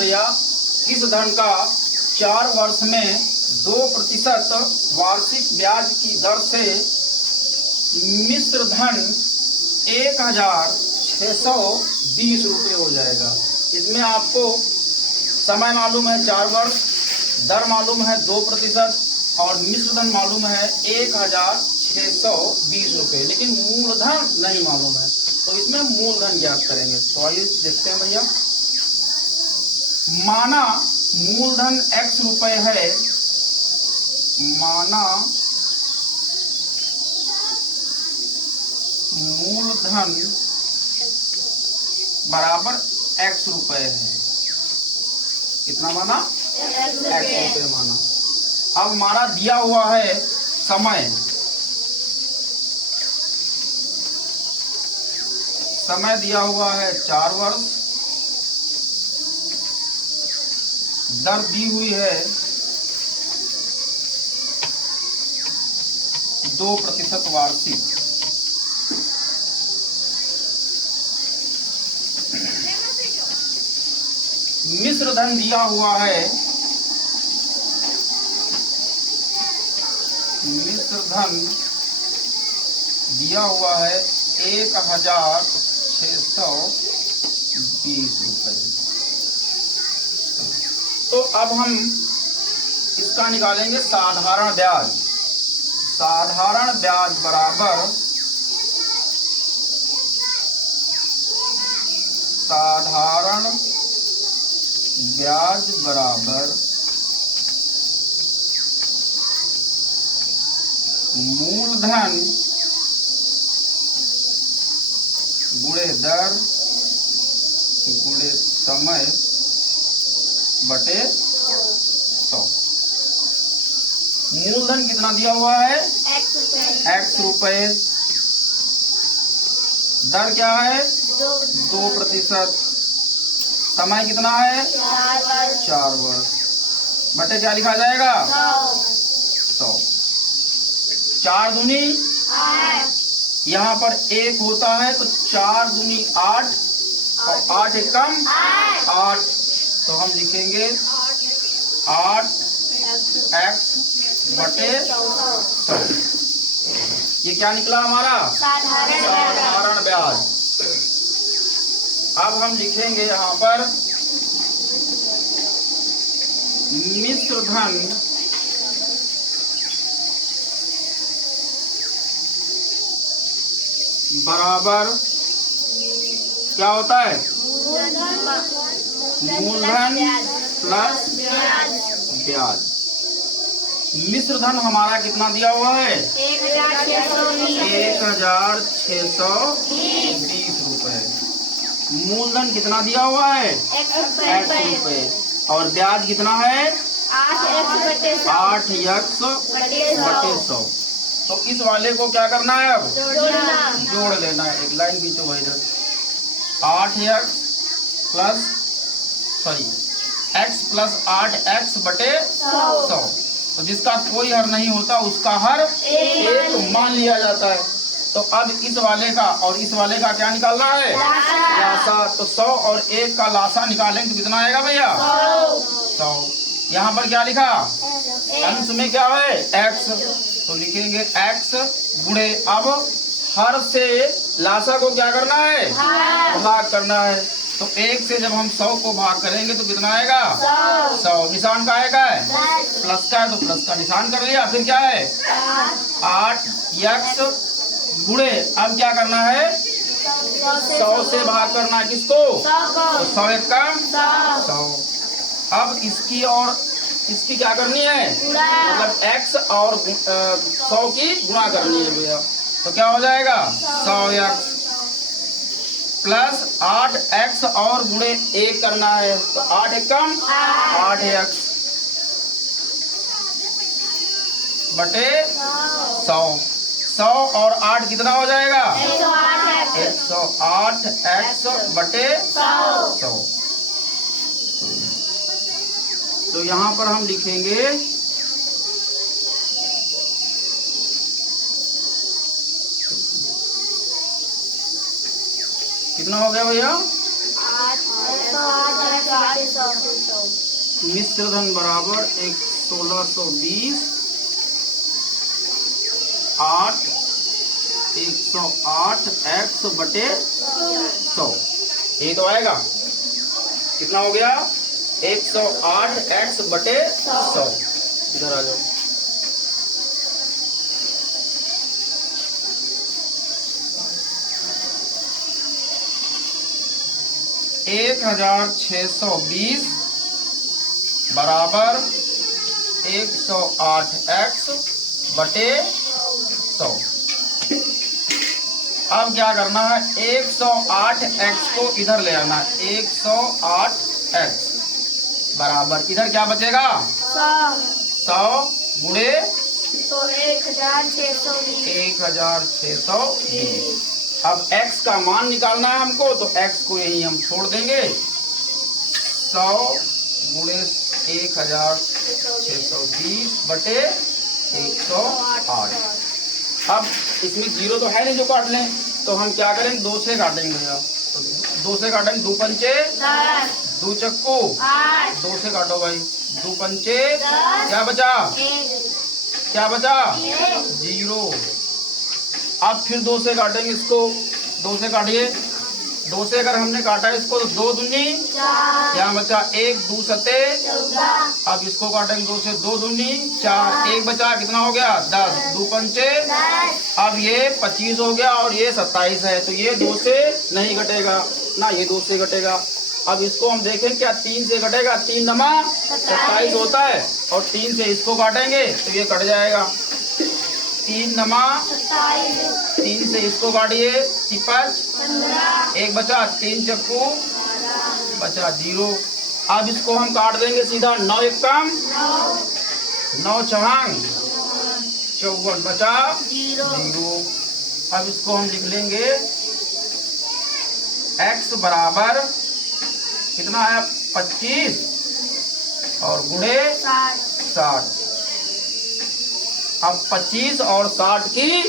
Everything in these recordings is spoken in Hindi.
भैया, इस धन का 4 वर्ष में 2% वार्षिक ब्याज की दर से मिश्र धन 1620 रुपये हो जाएगा। इसमें आपको समय मालूम है 4 वर्ष, दर मालूम है 2% और मिश्र धन मालूम है 1620 रुपये, लेकिन मूलधन नहीं मालूम है। तो इसमें मूलधन ज्ञात करेंगे। तो आइए देखते हैं भैया। माना मूलधन x रुपए है, माना मूलधन बराबर x रुपए है। कितना माना? x रुपए माना। अब हमारा दिया हुआ है समय, समय दिया हुआ है 4 वर्ष, दर दी हुई है 2% वार्षिक। मिश्र धन दिया हुआ है, मिश्र धन दिया हुआ है 1620 रुपए। तो अब हम इसका निकालेंगे साधारण ब्याज। साधारण ब्याज बराबर साधारण ब्याज बराबर मूलधन गुणे दर गुणे समय बटे 100। मूलधन कितना दिया हुआ है? x रुपए। दर क्या है? 2%। समय कितना है? 4 वर्ष। बटे क्या लिखा जाएगा? 100। 4 दूनी 8। यहाँ पर 1 होता है तो 4 दूनी 8 और 8 एकम 8। तो हम लिखेंगे 8x बटे 100। ये क्या निकला हमारा? साधारण ब्याज। अब हम लिखेंगे यहाँ पर मिश्र धन बराबर क्या होता है? मूलधन प्लस ब्याज। मिश्र धन हमारा कितना दिया हुआ है? 1620 रुपए। मूलधन कितना दिया हुआ है? x रुपए। और ब्याज कितना है? 8x बटे 100। तो इस वाले को क्या करना है? अब जोड़ लेना है। एक लाइन भी तो भाई 8x प्लस 8x बटे 100। तो जिसका कोई हर नहीं होता उसका हर एक मान लिया जाता है। तो अब इस वाले का और इस वाले का क्या निकालना है? लासा। तो 100 और 1 का लासा निकालेंगे तो कितना आएगा भैया? 100। यहाँ पर क्या लिखा? अंश में क्या है? x। तो लिखेंगे x गुणे, अब हर से लासा को क्या करना है? भाग करना है। तो 1 से जब हम 100 को भाग करेंगे तो कितना आएगा? 100। निशान का आएगा? प्लस का है तो प्लस का निशान कर लिया। फिर क्या है? 8x गुणे, अब क्या करना है? 100 से भाग करना है। किसको? तो 100 एक का 100। अब इसकी और इसकी क्या करनी है? मतलब x और 100 की गुणा करनी है भैया। तो क्या हो जाएगा? 100x प्लस 8x और गुणे 1 करना है। तो 8 एकम 8x बटे 100। 100 और 8 कितना हो जाएगा? 108x बटे 100। तो यहाँ पर हम लिखेंगे कितना हो गया भैया? मिश्र धन बराबर 1620 8 108 x बटे 100। ये तो आएगा, कितना हो गया? 108 x बटे 100। इधर आ जाओ। एक 1620 बराबर 108 x बटे 100। अब क्या करना है? 108 x को इधर ले आना। 108 x बराबर इधर क्या बचेगा? 100 गुणे 1620। अब x का मान निकालना है हमको, तो x को यही हम छोड़ देंगे। 100 गुणे 1620 बटे 108। अब इसमें जीरो तो है नहीं जो काट लें, तो हम क्या करेंगे? 2 से काटेंगे भैया। तो 2 से काटेंगे। 2 पंचे 2 चक्कू 2 से काटो भाई। 2 पंचे क्या बचा? क्या बचा? 0। अब फिर 2 से काटेंगे इसको। 2 से काटिए। 2 से अगर हमने काटा इसको तो 2 दूनी यहाँ बचा 1 2 सते। अब इसको काटेंगे 2 से 2 दूनी 4। 1 बचा, कितना हो गया? 10। 2 पंचे। अब ये 25 हो गया और ये 27 है, तो ये 2 से नहीं घटेगा ना, ये 2 से घटेगा। अब इसको हम देखें क्या 3 से घटेगा? 3 नमा 27 होता है, और 3 से इसको काटेंगे तो ये कट जाएगा। 3 नमा 3 से इसको काटिए 55। 1 बचा, 3 चक्कू बचा 0। अब इसको हम काट देंगे सीधा। 9 1 कम 9 छहांग 54 बचा 0। अब इसको हम लिख लेंगे x बराबर कितना आया? 25 और गुणे 60। अब 25 और 60 की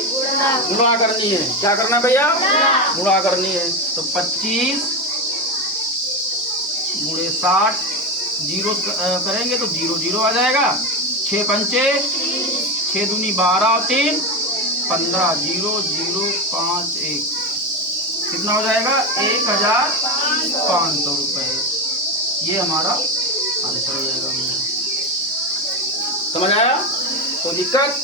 गुणा करनी है। क्या करना है भैया? गुणा करनी है। तो 25 गुणे 60 जीरो करेंगे तो 0 0 आ जाएगा। 6 पंचे 6 दूनी 12 और 3 15 0 0 5 1। कितना हो जाएगा? 1500 रुपये। ये हमारा आंसर हो जाएगा। समझ आया? कोई दिक्कत?